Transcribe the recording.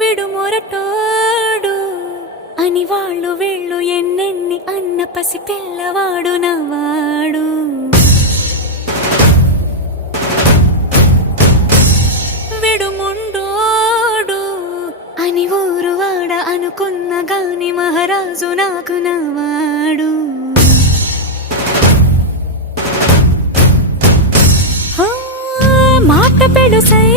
విడు మొరటోడు అని వాళ్ళు వీళ్ళు ఎన్నెన్ని అన్న పసి పిల్లవాడు నవ్వాడు. విడు ముండోడు అని ఊరు వాడ అనుకున్న గాని మహారాజు నాకు నవ్వాడు. మాట పెడుసై